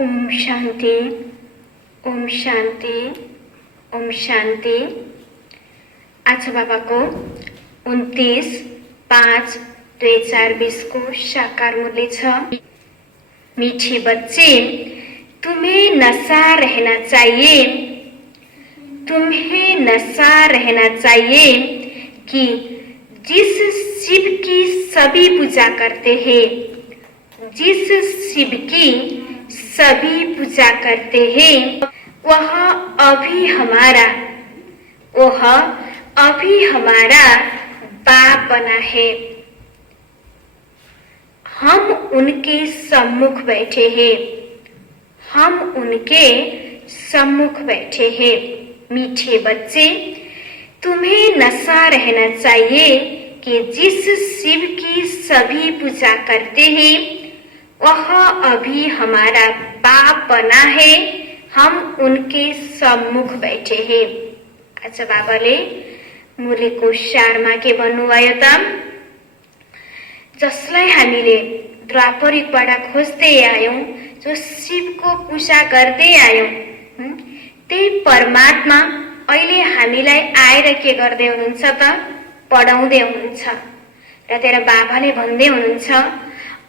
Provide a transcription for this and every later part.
ओम शांति, ओम शांति, ओम शांति। आज बाबाको 29/5/2020 को साकार मूल्य छ। मीठे बच्चे, तुम्हें नशा रहना चाहिए, तुम्हें नशा रहना चाहिए कि जिस शिव की सभी पूजा करते हैं, जिस शिव की सभी पूजा करते हैं, वह अभी हमारा बाप बना है। हम उनके सम्मुख बैठे हैं, हम उनके सम्मुख बैठे हैं। मीठे बच्चे, तुम्हें नशा रहना चाहिए कि जिस शिव की सभी पूजा करते हैं, वह अभी हमारा बाप बना है। हम उनके सम्मुख बैठे हैं। आज बाबाले मूल्यको सारमा के भन्नुभयो त, जसलाई हामीले द्वापरिकबाट खोज्दै आयौं, जो शिवको पूजा गर्दै आयौं, त्यही परमात्मा अहिले हामीलाई आएर के गर्दै हुनुहुन्छ त, पढाउँदै हुनुहुन्छ। र तेरा बाबाले भन्दै हुनुहुन्छ,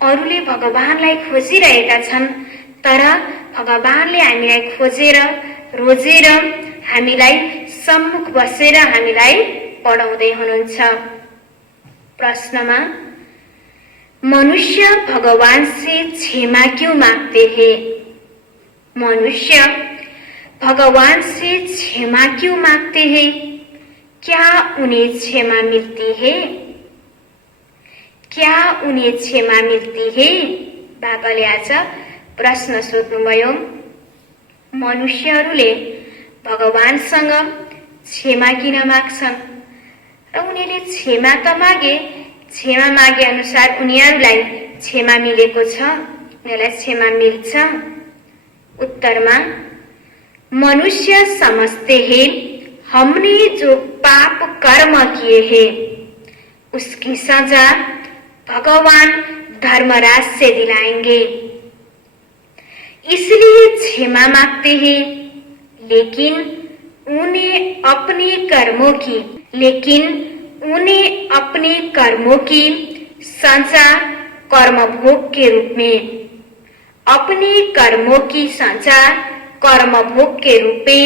अरूले भगवानलाई खोजिरहेका छन्, तर भगवानले हामीलाई खोजेर रोजेर हामीलाई सम्मुख बसेर हामीलाई पढाउँदै हुनुहुन्छ। प्रश्नमा, मनुष्य भगवान से क्षमा क्यों मांगते हैं? मनुष्य भगवान से क्षमा क्यों मांगते हैं? क्या उन्हें क्षमा मिलती है? क्या उन्हें क्षमा मिलती है? बाबाले आज प्रश्न सोध्नुभयो। मनुष्यहरूले भगवानसँग क्षमा किन माग्छन्? र उनीहरूले क्षमा त मागे, क्षमा मागे अनुसार उनीहरूलाई क्षमा मिलेको छ, उनीहरूलाई क्षमा मिल्छ? उत्तरमा, मनुष्य समझते हैं हमने जो पाप कर्म किए हैं उसकी सजा भगवान धर्मराज से दिलाएंगे, इसलिए क्षमा मांगते हैं। लेकिन उन्हें अपने कर्मों की सजा कर्म भोग के रूप में, अपने कर्मों की सजा कर्म भोग के रूप में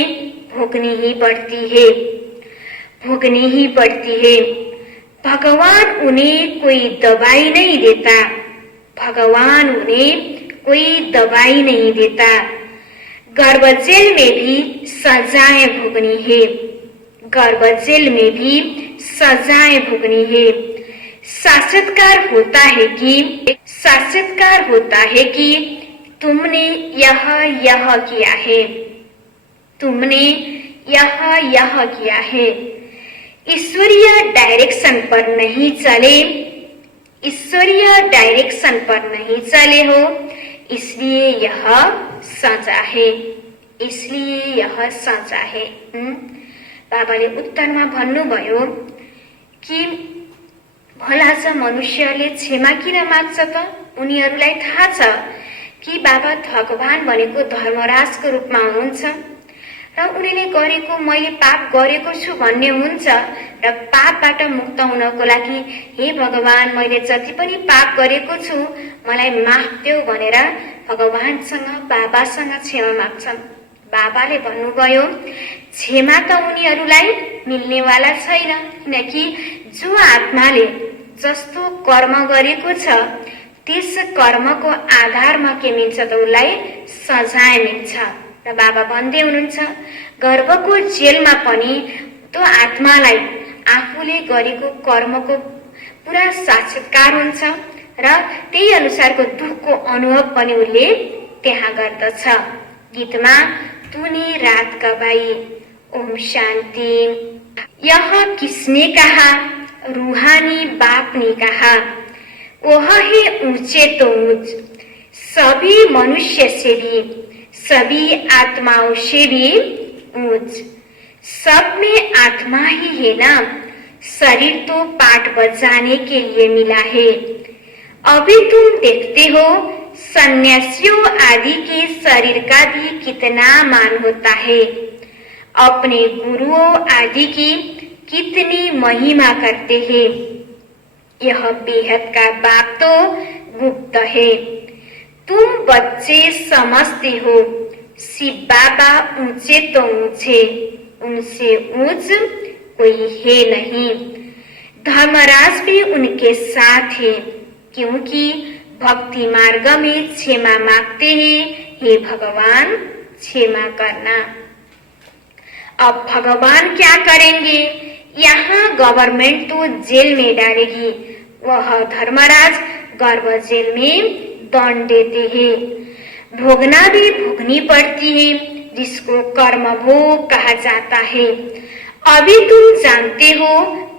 भोगनी ही पड़ती है। भगवान उन्हें कोई दवाई नहीं देता, भगवान उन्हें कोई दवाई नहीं देता। गर्भजेल में भी सजाएं भोगनी है, गर्भजेल में भी सजाएं भोगनी है। साक्षात्कार होता है कि तुमने यह किया है, तुमने यह किया है। ईश्वरीय डायरेक्शन पर नहीं चले हो, इसलिए यह सजा है। बाबाले उत्तरमा भन्नुभयो कि भला छ मनुष्यले क्षमा किन माग्छ त? उनीहरूलाई थाहा छ कि बाबा भगवान भनेको धर्मराजको रूपमा हुनुहुन्छ र उनीले गरेको मैले पाप गरेको छु भन्ने हुन्छ र पापबाट मुक्त हुनको लागि हे भगवान मैले जति पनि पाप गरेको छु मलाई माफ देऊ भनेर भगवानसँग बाबासँग क्षमा माग्छन्। बाबाले भन्नुभयो क्षमा त उनीहरूलाई मिल्नेवाला छैन, किनकि जो आत्माले जस्तो कर्म गरेको छ त्यस कर्मको आधारमा के मिल्छ त, उसलाई सजाय मिल्छ। र बाबा भन्दै हुनुहुन्छ, गर्भको जेलमा पनि त्यो आत्मालाई आफूले गरेको कर्मको पुरा साक्षात्कार हुन्छ र त्यही अनुसारको दुःखको अनुभव पनि उसले त्यहाँ गर्दछ। गीतमा तूने रात कबाई, ओम शांति। यह किसने कहा? रूहानी बाप ने कहा, वह है ऊंचे तो ऊंच, सभी मनुष्य से भी, सभी आत्माओं से भी ऊंच। सब में आत्मा ही है ना, शरीर तो पाठ बजाने के लिए मिला है। अभी तुम देखते हो सन्यासियों आदि के शरीर का भी कितना मान होता है, अपने गुरुओं आदि की कितनी महिमा करते हैं। यह बेहद का बाप तो गुप्त है, तुम बच्चे समझते हो। शिव बाबा ऊंचे तो ऊंचे, उनसे ऊंच कोई है नहीं। धर्मराज भी उनके साथ है, क्योंकि भक्ति मार्ग में क्षमा मांगते हैं, हे भगवान क्षमा करना। अब भगवान क्या करेंगे? यहाँ गवर्नमेंट तो जेल में डालेगी, वह धर्मराज गर्भ जेल में दंड देते हैं। भोगना भी भोगनी पड़ती है, जिसको कर्म भोग कहा जाता है। अभी तुम जानते हो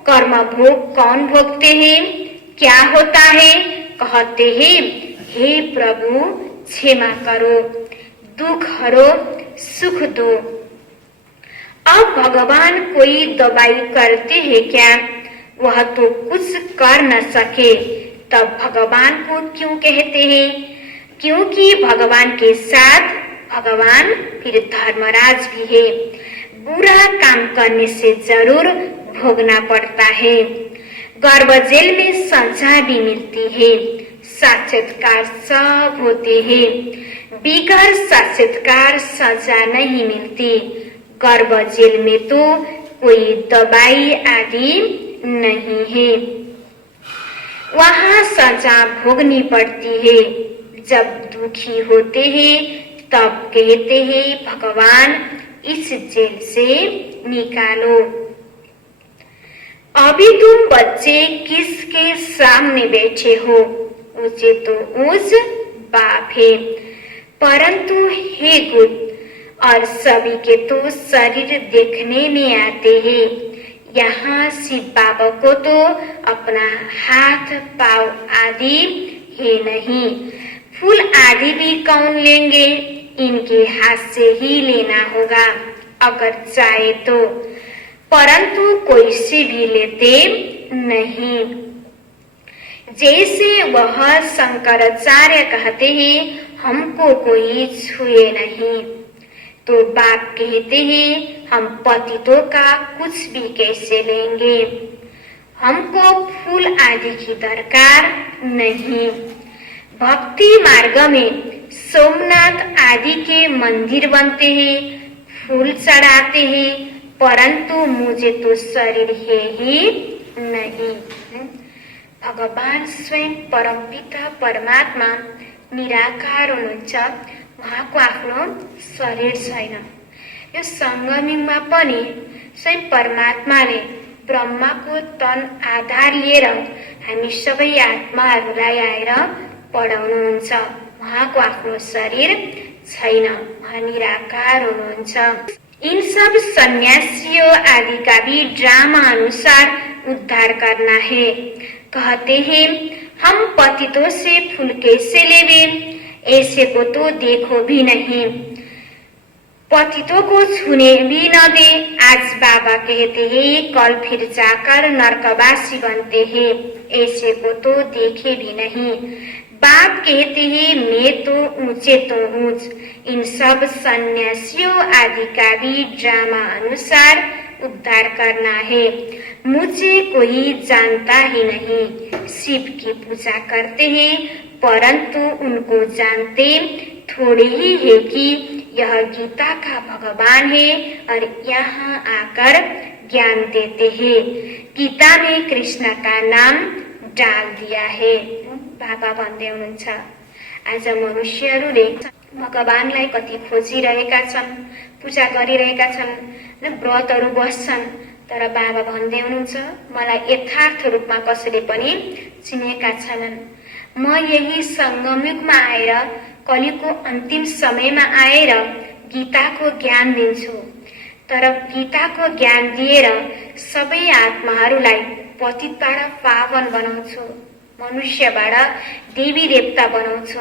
कर्म भोग कौन भोगते हैं, क्या होता है? कहते हैं, हे प्रभु क्षमा करो, दुख हरो, सुख दो। अब भगवान कोई दवाई करते हैं क्या? वह तो कुछ कर न सके, तब भगवान को क्यों कहते हैं? क्योंकि भगवान के साथ भगवान फिर धर्मराज भी है। बुरा काम करने से जरूर भोगना पड़ता है। गर्भ जेल में सजा भी मिलती है, साक्षात्कार सब होते हैं। बिगर साक्षात्कार सजा नहीं मिलती। गर्भ जेल में तो कोई दवाई आदि नहीं है, वहाँ सजा भोगनी पड़ती है। जब दुखी होते हैं तब कहते हैं, भगवान इस जेल से निकालो। अभी तुम बच्चे किसके सामने बैठे हो? ऊंचे तो ऊंच बाप है, परंतु हे गुरु और सभी के तो शरीर देखने में आते हैं। यहाँ शिव बाबा को तो अपना हाथ पाव आदि है नहीं, फूल आदि भी कौन लेंगे? इनके हाथ से ही लेना होगा अगर चाहे तो, परंतु कोई से भी लेते नहीं। जैसे वह शंकराचार्य कहते हैं, हमको कोई छुए नहीं, तो बाप कहते हैं, हम पतितों का कुछ भी कैसे लेंगे? हमको फूल आदि की दरकार नहीं। भक्ति मार्ग में सोमनाथ आदि के मंदिर बनते हैं, फूल चढ़ाते हैं, परंतु मुझे तो शरीर है ही नहीं। भगवान स्वयं परमपिता परमात्मा निराकार हुनुहुन्छ, उहाँको आफ्नो शरीर छैन। यो सङ्गमिङमा पनि स्वयं परमात्माले ब्रह्माको तन आधार लिएर हामी सबै आत्माहरूलाई आएर पढाउनुहुन्छ। उहाँको आफ्नो शरीर छैन, उहाँ निराकार हुनुहुन्छ। इन सब सन्यासियों आदि का भी ड्रामा अनुसार उद्धार करना है। कहते हैं, हम पतितों से फूल कैसे लेवे? ऐसे को तो देखो भी नहीं, पतितों को छूने भी न दे। आज बाबा कहते हैं, कल फिर जाकर नरकवासी बनते हैं, ऐसे को तो देखे भी नहीं। बाप कहते हैं, मैं तो ऊंचे तो ऊंच। इन सब सन्यासियों आदि का भी ड्रामा अनुसार उद्धार करना है। मुझे कोई जानता ही नहीं। शिव की पूजा करते हैं, परंतु उनको जानते थोड़े ही है कि यह गीता का भगवान है और यहाँ आकर ज्ञान देते हैं। गीता में कृष्ण का नाम डाल दिया है। बाबा भन्दै हुनुहुन्छ, आज मनुष्यहरूले भगवानलाई कति खोजिरहेका छन्, पूजा गरिरहेका छन्, व्रतहरू बस्छन्, तर बाबा भन्दै हुनुहुन्छ, मलाई यथार्थ रूपमा कसैले पनि चिनेका छैनन्। म यही संगमयुगमा आएर, कलिको अन्तिम समयमा आएर गीताको ज्ञान दिन्छु। तर गीताको ज्ञान दिएर सबै आत्माहरूलाई पतितबाट पावन बनाउँछु, मनुष्यबाट देवी देवता बनाउँछु।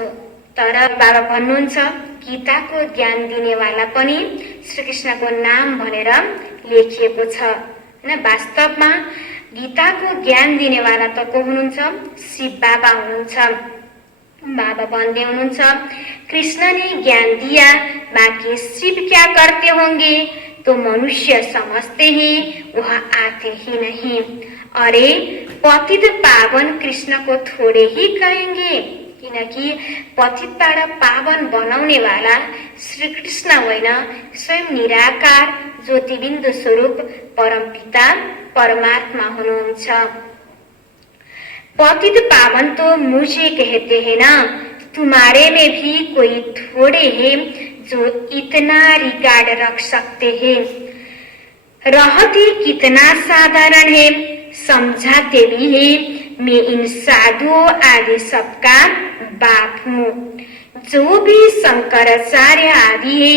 तर बाबा भन्नुहुन्छ, गीताको ज्ञान दिनेवाला पनि श्रीकृष्णको नाम भनेर लेखिएको छ। वास्तवमा गीताको ज्ञान दिनेवाला त को हुनुहुन्छ? शिव बाबा हुनुहुन्छ। बाबा भन्दै हुनुहुन्छ, कृष्ण ने ज्ञान दिया, बाकी शिव क्या करते होंगे? तो मनुष्य समझते ही वह आते ही नहीं। अरे पतित पावन कृष्ण को थोड़े ही कहेंगे, किनकि पतितबाट पावन बनाउने वाला श्री कृष्ण होइन, स्वयं निराकार ज्योतिबिन्दु स्वरूप परमपिता परमात्मा हुनुहुन्छ। पतित पावन तो मुझे कहते हैं ना, तुम्हारे में भी कोई थोड़े हैं जो इतना रिकॉर्ड रख सकते हैं। रहते कितना साधारण है, समझाते भी है। मैं इन साधुओं आदि सबका बाप हूँ। जो भी शंकराचार्य आदि है,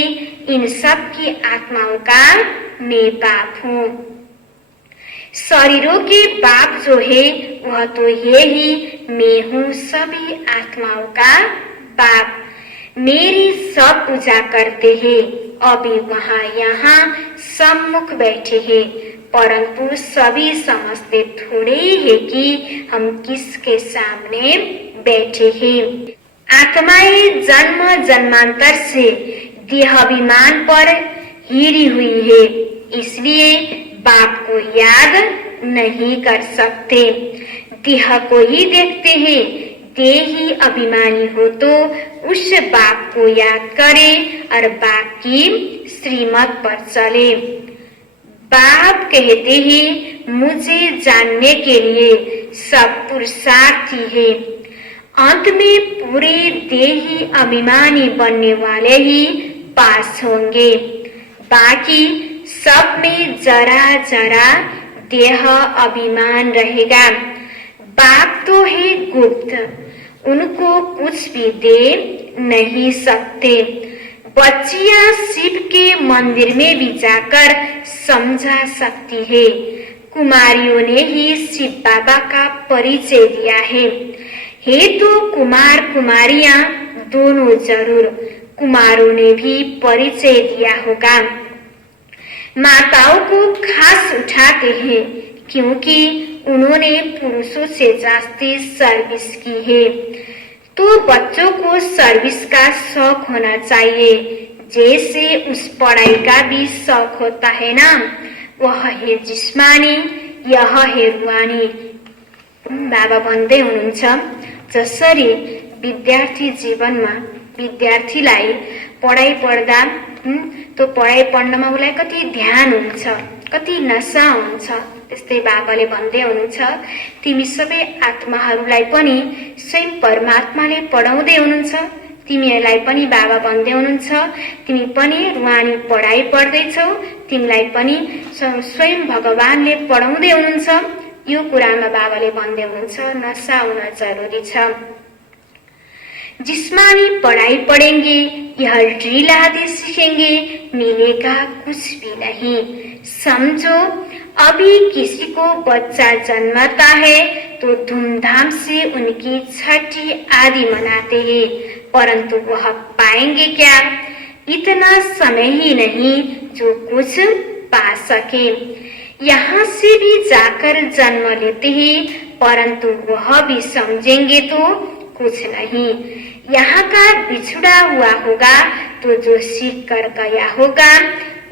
इन सब की आत्माओं का मैं बाप हूँ। शरीरों के बाप जो है वह तो ये ही मैं हूँ, सभी आत्माओं का बाप। मेरी सब पूजा करते हैं। अभी वहाँ यहाँ सम्मुख बैठे हैं, परंतु सभी समझते थोड़े ही है कि हम किसके सामने बैठे हैं। आत्माएं जन्म जन्मांतर से देह अभिमान पर हिरी हुई है, इसलिए बाप को याद नहीं कर सकते। देह को ही देखते हैं। देही अभिमानी हो तो उस बाप को याद करे और बाप की श्रीमत पर चले। बाप कहते हैं, मुझे जानने के लिए सब पुरुषार्थी है। अंत में पूरे देही अभिमानी बनने वाले ही पास होंगे। बाकी सब में जरा जरा देह अभिमान रहेगा। बाप तो है गुप्त, उनको कुछ भी दे नहीं सकते। बच्चियां शिव के मंदिर में भी जाकर समझा सकती है। कुमारियों ने ही शिव बाबा का परिचय दिया है। तो कुमार कुमारियां दोनों जरूर, कुमारों ने भी परिचय दिया होगा। माताओं को खास उठाते हैं क्योंकि उन्होंने पुरुषों से जास्ती सर्विस की है। तो बच्चों को सर्विस का शौक होना चाहिए, जैसे उस पढ़ाई का भी शौक होता है ना। वह है जिस्मानी, यह है रूहानी। बाबा भन्दै हुनुहुन्छ, जसरी विद्यार्थी जीवनमा विद्यार्थीलाई पढाइ पढ्दा तो पढाइ पढ्नमा उसलाई कति ध्यान हुन्छ, कति नशा हुन्छ, त्यस्तै बाबाले भन्दै हुनुहुन्छ, तिमी सबै आत्माहरूलाई पनि स्वयं परमात्माले पढाउँदै हुनुहुन्छ। तिमीहरूलाई पनि बाबा भन्दै हुनुहुन्छ, तिमी पनि रूहानी पढाइ पढ्दैछौ, तिमीलाई पनि स्वयं भगवानले पढाउँदै हुनुहुन्छ। यो कुरामा बाबाले भन्दै हुनुहुन्छ, नशा हुन जरुरी छ। जिस्मानी पढ़ाई पढ़ेंगे, यह ड्रिल आदि सीखेंगे, मिलेगा कुछ भी नहीं। समझो, अभी किसी को बच्चा जन्मता है तो धूमधाम से उनकी छठी आदि मनाते हैं, परंतु वह पाएंगे क्या? इतना समय ही नहीं जो कुछ पा सके। यहाँ से भी जाकर जन्म लेते हैं, परंतु वह भी समझेंगे तो कुछ नहीं। यहाँ का बिछुड़ा हुआ होगा तो जो सीख कर गया होगा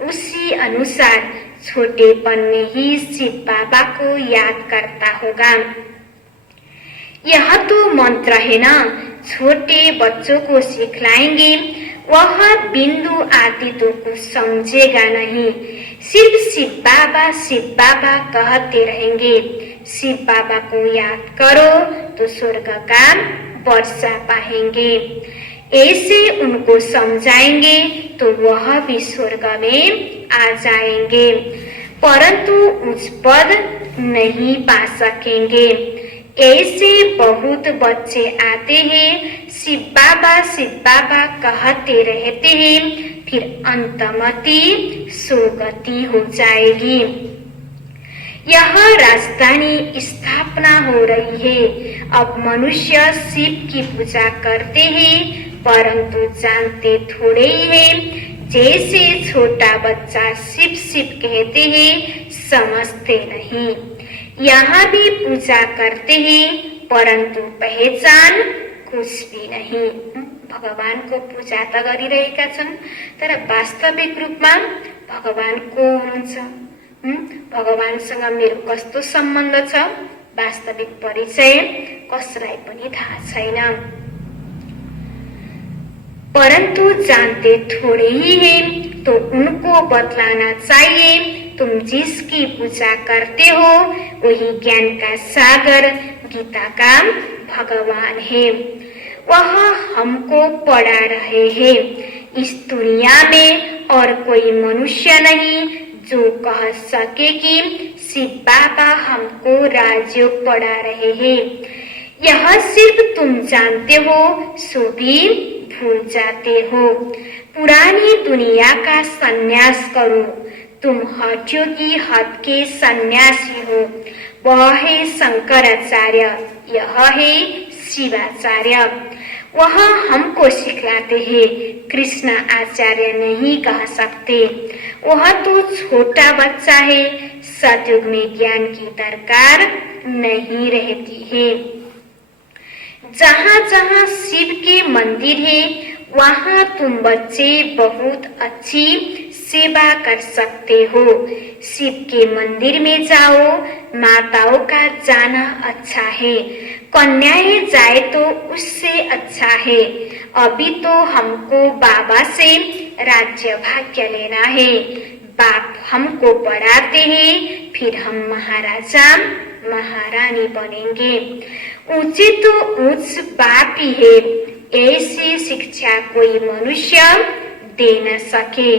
उसी अनुसार छोटेपन में ही शिव बाबा को याद करता होगा। यह तो मंत्र है ना, छोटे बच्चों को सिखलाएंगे, वह बिंदु आदि तो कुछ समझेगा नहीं। सिर्फ शिव बाबा कहते रहेंगे। शिव बाबा को याद करो तो स्वर्ग का वर्षा पाएंगे। ऐसे उनको समझाएंगे तो वह भी स्वर्ग में आ जाएंगे, परंतु उच्च पद नहीं पा सकेंगे। ऐसे बहुत बच्चे आते हैं, शिव बाबा कहते रहते हैं, फिर अंतमति सुगति हो जाएगी। यह राजधानी स्थापना हो रही है। अब मनुष्य शिव की पूजा करते हैं, परंतु जानते थोड़े ही हैं। जैसे छोटा बच्चा शिव शिव कहते हैं, समझते नहीं। यहाँ भी पूजा करते हैं, परंतु पहचान कुछ भी नहीं। भगवानको पूजा त गरिरहेका छन्, तर वास्तविक रूपमा भगवान को हुनुहुन्छ, भगवानसँग मेरो कस्तो सम्बन्ध छ, वास्तविक परिचय कसलाई पनि थाहा छैन। परंतु जानते थोड़े ही हैं, तो उनको बतलाना चाहिए। तुम जिसकी पूजा करते हो वही ज्ञान का सागर, गीता का भगवान है। वह हमको पढ़ा रहे हैं। इस दुनिया में और कोई मनुष्य नहीं जो कह सके कि शिव बाबा हमको राजयोग पढ़ा रहे हैं। यह सिर्फ तुम जानते हो, सो भी भूल जाते हो। पुरानी दुनिया का सन्यास करो, तुम हठयों की हद के सन्यासी हो। वह है शंकराचार्य, यह है शिवाचार्य। वह हमको सिखलाते हैं, कृष्ण आचार्य नहीं कह सकते। वह तो छोटा बच्चा है, सतयुग में ज्ञान की दरकार नहीं रहती है। जहाँ जहाँ शिव के मंदिर है, वहाँ तुम बच्चे बहुत अच्छी सेवा कर सकते हो। शिव के मंदिर में जाओ, माताओं का जाना अच्छा है, कन्याएं जाए तो उससे अच्छा है। अभी तो हमको बाबा से राज्य भाग्य लेना है। बाप हमको पढ़ाते हैं, फिर हम महाराजा महारानी बनेंगे। ऊंचे तो ऊंच बाप ही है, ऐसी शिक्षा कोई मनुष्य दे न सके।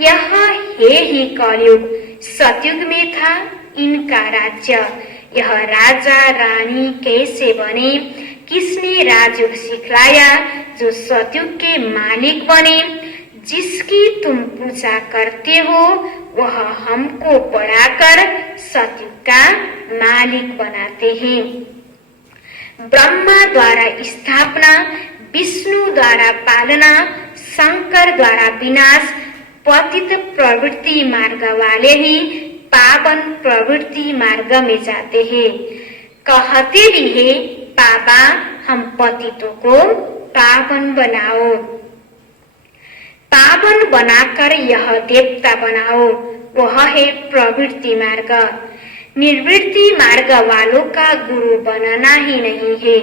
यह है ही कलयुग, सतयुग में था इनका राज्य। यह राजा रानी कैसे बने, किसने राजयोग सिखलाया जो सतयुग के मालिक बने। जिसकी तुम पूजा करते हो वह हमको पढ़ाकर सतयुग का मालिक बनाते हैं। ब्रह्मा द्वारा स्थापना, विष्णु द्वारा पालना, शंकर द्वारा विनाश। पतित प्रवृत्ति मार्ग वाले ही पावन प्रवृत्ति मार्ग में जाते हैं। कहते भी है, बाबा हम पतितों को पावन बनाओ, पावन बनाकर यह देवता बनाओ। वह है प्रवृत्ति मार्ग। निर्वृत्ति मार्ग वालों का गुरु बनाना ही नहीं है।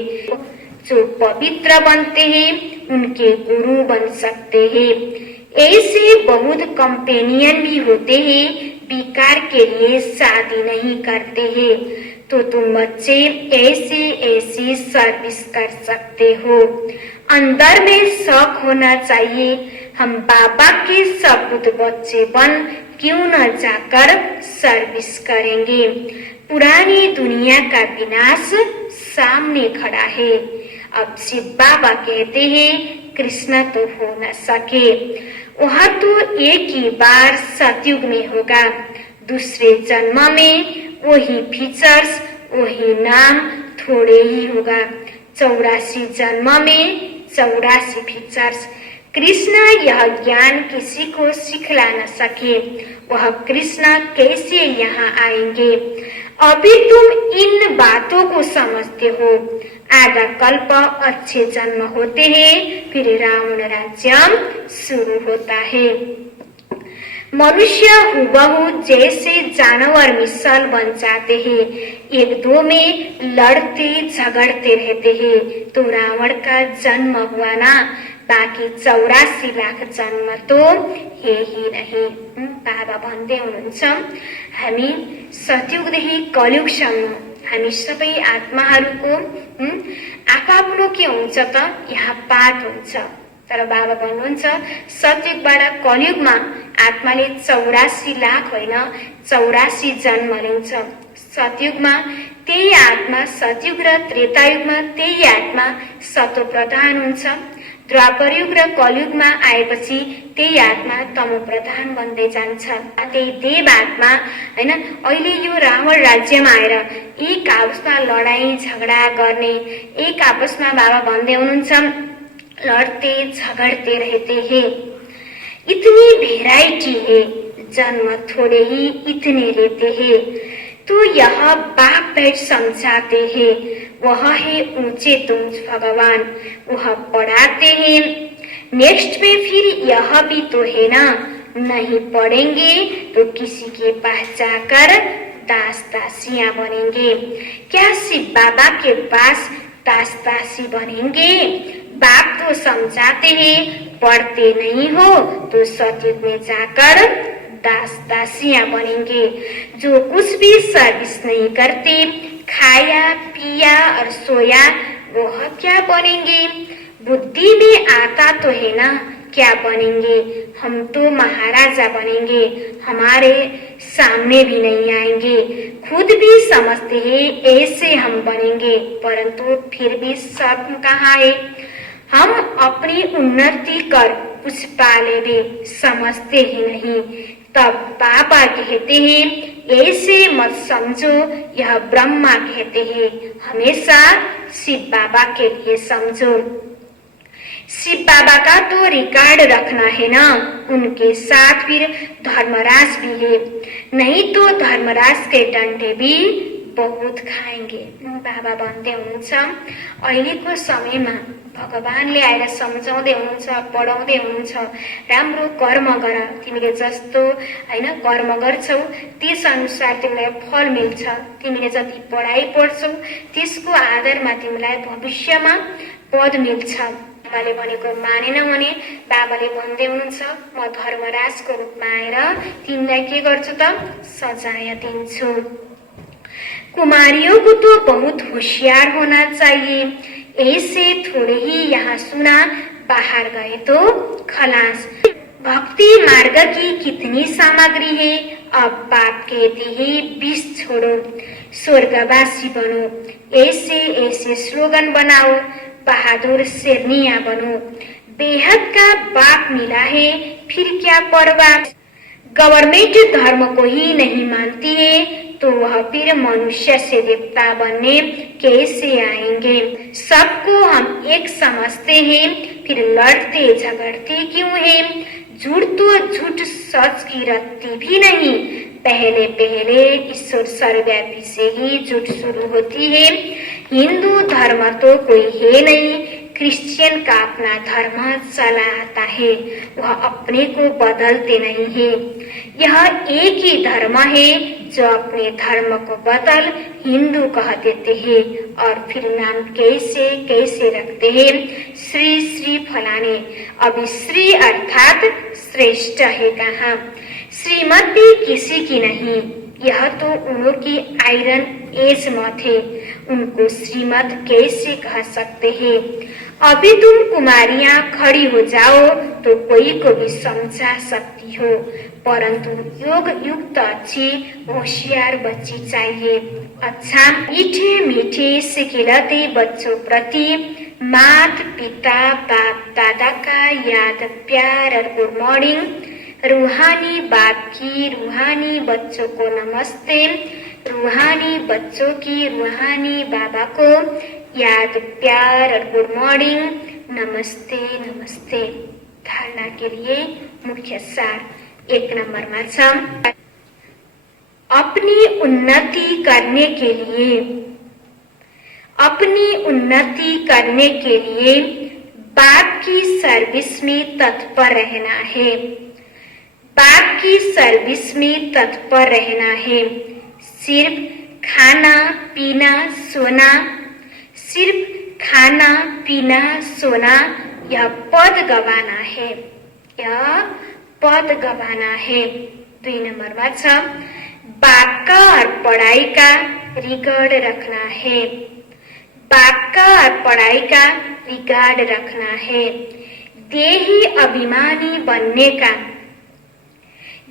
जो पवित्र बनते हैं उनके गुरु बन सकते हैं। ऐसे बहुत कंपेनियन भी होते हैं, विकार के लिए शादी नहीं करते हैं। तो तुम बच्चे ऐसी ऐसी सर्विस कर सकते हो। अंदर में शौक होना चाहिए, हम बाबा के सपूत बच्चे बन क्यों न जाकर सर्विस करेंगे। पुरानी दुनिया का विनाश सामने खड़ा है। अब शिव बाबा कहते हैं कृष्ण तो हो न सके, वह तो एक ही बार सतयुग में होगा। दूसरे जन्म में वही फीचर्स, वही नाम थोड़े ही होगा। 84 जन्म में 84 फीचर्स। कृष्ण यह ज्ञान किसी को सिखला न सके, वह कृष्ण कैसे यहाँ आएंगे। अभी तुम इन बातों को समझते हो। आगा कल्प अच्छे जन्म होते हैं, फिर रावण राज्य शुरू होता है। मनुष्य हुबहू जैसे जानवर मिसल बन जाते हैं, एक दो में लड़ते झगड़ते रहते हैं। तो रावण का जन्म हुआ ना, बाकी 84 लाख जन्म तो है ही नहीं। बाबा भन्दै हुनुहुन्छ, हामी सतयुगदेखि कलियुगसम्म हामी सबै आत्माहरूको आफ्नो के हुन्छ त यहाँ पाठ हुन्छ। तर बाबा भन्नुहुन्छ सतयुगबाट कलियुगमा आत्माले 84 लाख होइन 84 जन्म लिन्छ। सतयुगमा त्यही आत्मा, सतयुग र त्रेतायुगमा त्यही आत्मा सतो प्रधान हुन्छ। द्वापर युग र कलियुगमा आएपछि त्यही आत्मा तमो प्रधान बन्दै जान्छ। त्यही देव आत्मा हैन, अहिले यो रावण राज्यमा आएर एक आपसमा लडाई झगडा गर्ने, एक आपसमा बाबा भन्दै हुनुहुन्छ लड़ते झगड़ते रहते हैं। इतनी वेराइटी है, जन्म थोड़े ही इतने लेते हैं। तो यह बाप बैठ समझाते हैं, वह है ऊंचे तो भगवान, वह पढ़ाते हैं। नेक्स्ट में फिर यह भी तो है ना, नहीं पढ़ेंगे तो किसी के पास जाकर दास दासियां बनेंगे। क्या शिव बाबा के पास दास दासी बनेंगे? बाप तो समझाते हैं, पढ़ते नहीं हो तो सतयुग में जाकर दास दासियां बनेंगे। जो कुछ भी सर्विस नहीं करते, खाया पिया और सोया, वह क्या बनेंगे? बुद्धि में आता तो है ना, क्या बनेंगे? हम तो महाराजा बनेंगे, हमारे सामने भी नहीं आएंगे। खुद भी समझते हैं ऐसे हम बनेंगे, परंतु फिर भी सब कहाँ है? हम अपनी उन्नति कर कुछ पाले भी समझते ही नहीं। तब बाबा कहते हैं ऐसे मत समझो, यह ब्रह्मा कहते हैं, हमेशा शिव बाबा के लिए समझो। शिव बाबा का तो रिकॉर्ड रखना है ना, उनके साथ फिर धर्मराज भी है, नहीं तो धर्मराज के डंडे भी बहुत खाएंगे। बाबा भन्दै हुनुहुन्छ अहिलेको समयमा भगवानले आएर सम्झाउँदै हुनुहुन्छ, पढाउँदै हुनुहुन्छ, राम्रो कर्म गर, तिमीले जस्तो हैन कर्म गर्छौ त्यस अनुसार तिमीलाई फल मिल्छ। तिमीले जति पढाइ पढ्छौ त्यसको आधारमा तिमीलाई भविष्यमा पद मिल्छ। बाबाले भनेको मानेन भने बाबाले भन्दै हुनुहुन्छ म धर्मराजको रूपमा आएर तिमीलाई के गर्छु त, सजाय दिन्छु। कुमारियों को तो बहुत होशियार होना चाहिए, ऐसे थोड़े ही यहाँ सुना, बाहर गए तो खलास। भक्ति मार्ग की कितनी सामग्री है, अब बाप कहते ही विष छोड़ो, स्वर्गवासी बनो, ऐसे ऐसे स्लोगन बनाओ, बहादुर शेरनिया बनो। बेहद का बाप मिला है, फिर क्या परवाह। गवर्नमेंट धर्म को ही नहीं मानती है तो वह फिर मनुष्य से देवता बनने कैसे आएंगे? सबको हम एक समझते हैं, फिर लड़ते झगड़ते क्यों हैं? झूठ तो झूठ सच की रत्ती भी नहीं, पहले पहले ईश्वर सर्वव्यापी से ही झूठ शुरू होती है। हिंदू धर्म तो कोई है नहीं, क्रिश्चियन का अपना धर्म चला आता है, वह अपने को बदलते नहीं है। यह एक ही धर्म है जो अपने धर्म को बदल हिंदू कह देते हैं और फिर नाम कैसे कैसे रखते हैं, श्री श्री फलाने। अभी श्री अर्थात श्रेष्ठ है कहाँ? श्रीमती किसी की नहीं, यह तो उन्हों की आयरन एज मत है, उनको श्रीमत कैसे कह सकते हैं? अभी तुम कुमारियां खड़ी हो जाओ तो कोई को भी समझा सकती हो, परंतु योग युक्त अच्छी होशियार बच्ची चाहिए। अच्छा मीठे मीठे सिखिलते बच्चों प्रति माता पिता बाप दादा का याद प्यार और गुड मॉर्निंग। रूहानी बाप की रूहानी बच्चों को नमस्ते, रूहानी बच्चों की रूहानी बाबा को याद प्यार और गुड मॉर्निंग, नमस्ते नमस्ते। धारणा के लिए मुख्य सार 1 नंबरमा छ, अपनी उन्नति करने के लिए, अपनी उन्नति करने के लिए बाप की सर्विस में तत्पर रहना है, बाप की सर्विस में तत्पर रहना है। सिर्फ खाना पीना सोना, सिर्फ खाना पीना सोना, यह पद गवाना है, यह पद गवाना है। 2 नंबरमा छ, बाप का और पढ़ाई का रिकॉर्ड रखना है, बाप का और पढ़ाई का रिकॉर्ड रखना है। देही अभिमानी बनने का,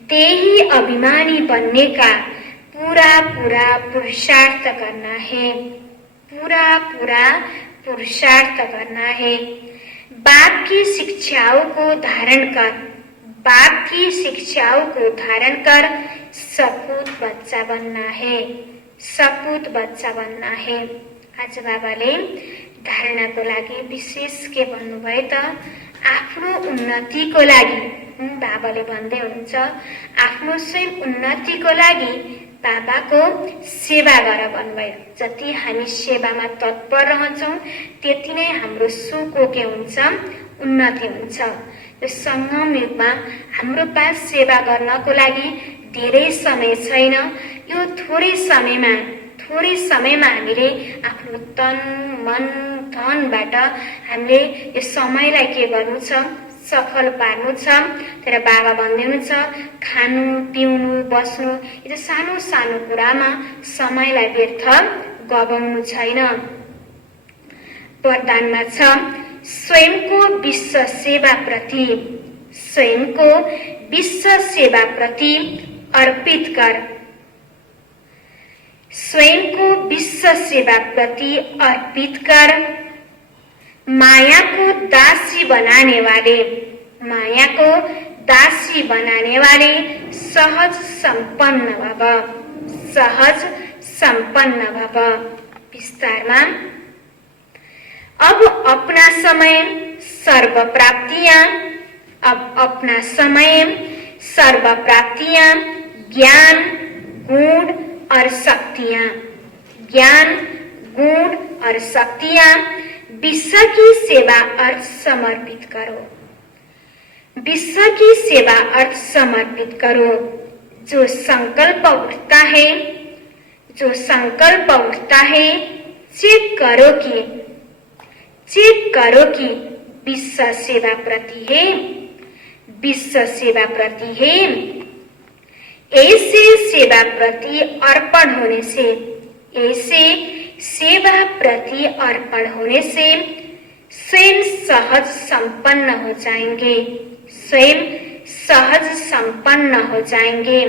देही अभिमानी बनने का पूरा पूरा पुरुषार्थ करना है, पूरा पूरा पुरुषार्थ करना है। बाप की शिक्षाओं को धारण कर, बाप की शिक्षाओं को धारण कर सपूत बच्चा बनना है, सपूत बच्चा बनना है। आज बाबाले धारणाको लागि विशेष के भन्नुभयो त, आफ्नो उन्नतिको लागि बाबाले भन्दै हुनुहुन्छ, आफ्नो स्वयं उन्नतिको लागि बाबाको सेवा गर भन्नुभयो। जति हामी सेवामा तत्पर रहन्छौँ त्यति नै हाम्रो सुखको के हुन्छ, उन्नति हुन्छ। यो सङ्गम युगमा हाम्रो पास सेवा गर्नको लागि धेरै समय छैन। यो थोरै समयमा हामीले आफ्नो तन मन धनबाट हामीले यो समयलाई के गर्नु छ, सफल पार्नु छ। तर बाबा भन्दै हुनुहुन्छ, खानु पिउनु बस्नु यो सानो सानो कुरामा समयलाई व्यर्थ गवाउनु छैन। वरदानमा छ, स्वयंको विश्व सेवा प्रति अर्पित कर। स्वयंको विश्व सेवा प्रति अर्पित कर। माया को दासी बनाने वाले सहज संपन्न भव। विस्तारमा, अब अपना समय सर्व प्राप्तियां ज्ञान गुण और शक्तियां विश्व की सेवा अर्थ समर्पित करो। जो संकल्प उठता है चेक करो कि विश्व सेवा प्रति है। ऐसे सेवा प्रति अर्पण होने से स्वयं सहज संपन्न हो जाएंगे।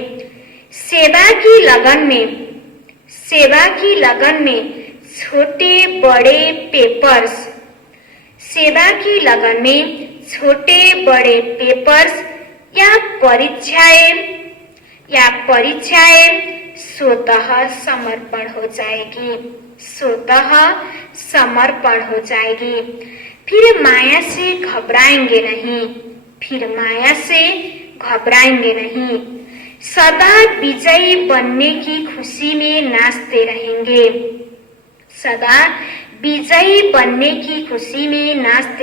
सेवा की लगन में छोटे बड़े पेपर्स या परीक्षाएं स्वतः समर्पण हो जाएगी। फिर माया से घबराएंगे नहीं। सदा विजयी बनने की खुशी में नाचते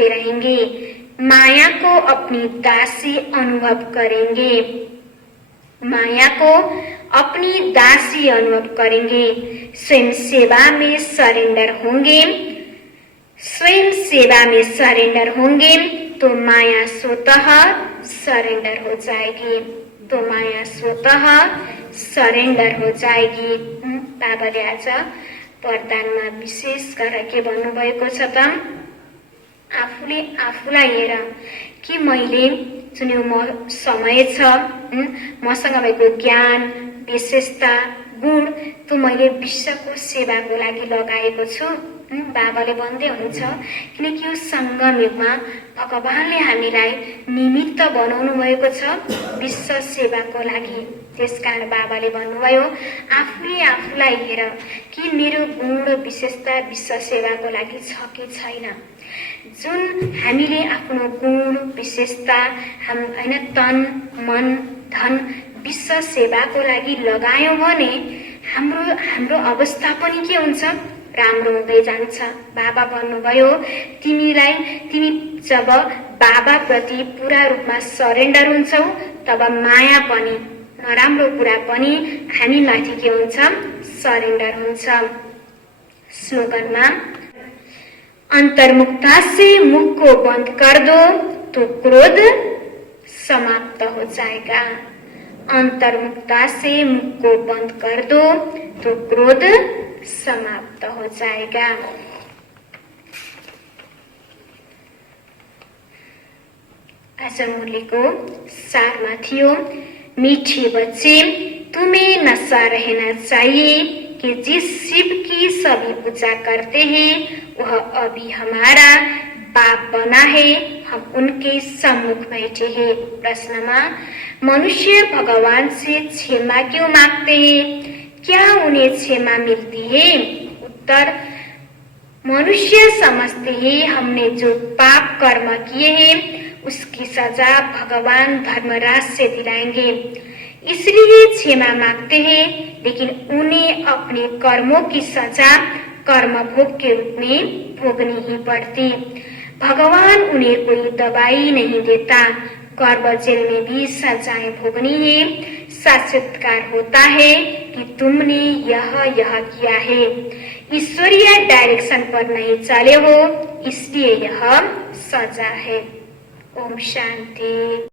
रहेंगे। माया को अपनी दासी अनुभव करेंगे। स्वयं सेवा में सरेंडर होंगे तो माया स्वतः सरेंडर हो जाएगी। बाबाले आज वरदानमा विशेष गरेर के भन्नुभएको छ त, आफूलाई हेर कि मैले जुन यो समय छ, मसँग भएको ज्ञान विशेषता गुण त मैले विश्वको सेवाको लागि लगाएको छु। बाबाले भन्दै हुनुहुन्छ, किनकि यो सङ्गम युगमा भगवानले हामीलाई निमित्त बनाउनु भएको छ विश्व सेवाको लागि। त्यसकारण बाबाले भन्नुभयो, आफूलाई हेर कि मेरो गुण विशेषता विश्व सेवाको लागि छ कि छैन। जुन हामीले आफ्नो गुण विशेषता हैन तन मन धन विश्व सेवाको लागि लगायौं भने हाम्रो अवस्था पनि के हुन्छ, राम्रो हुँदै जान्छ। बाबा भन्नुभयो, तिमी जब बाबा प्रति पूरा रूपमा सरेन्डर हुन्छौ तब माया पनि नराम्रो कुरा पनि हामी माथि के हुन्छ, सरेन्डर हुन्छ। स्लोगनमा, अंतर्मुखता से मुख को बंद कर दो तो क्रोध समाप्त हो जाएगा। अंतर्मुखता से मुख को बंद कर दो तो क्रोध समाप्त हो जाएगा। आज मुरलीको सारमा थियो, मीठे बच्चे तुम्हें नशा रहना चाहिए कि जिस शिव की सभी पूजा करते हैं वह अभी हमारा बाप बना है, हम उनके सम्मुख बैठे हैं। प्रश्नमा, मनुष्य भगवान से क्षमा क्यों मांगते हैं? क्या उन्हें क्षमा मिलती है? उत्तर, मनुष्य समझते हैं हमने जो पाप कर्म किए हैं उसकी सजा भगवान धर्मराज से दिलाएंगे, इसलिए क्षमा मांगते हैं, लेकिन उन्हें अपने कर्मों की सजा कर्म भोग के रूप में भोगनी ही पड़ती। भगवान उन्हें कोई दवाई नहीं देता। गर्भ जेल में भी सजाएं भोगनी है। साक्षात्कार होता है कि तुमने यह किया है। ईश्वरीय डायरेक्शन पर नहीं चले हो, इसलिए यह सजा है। ओम शांति।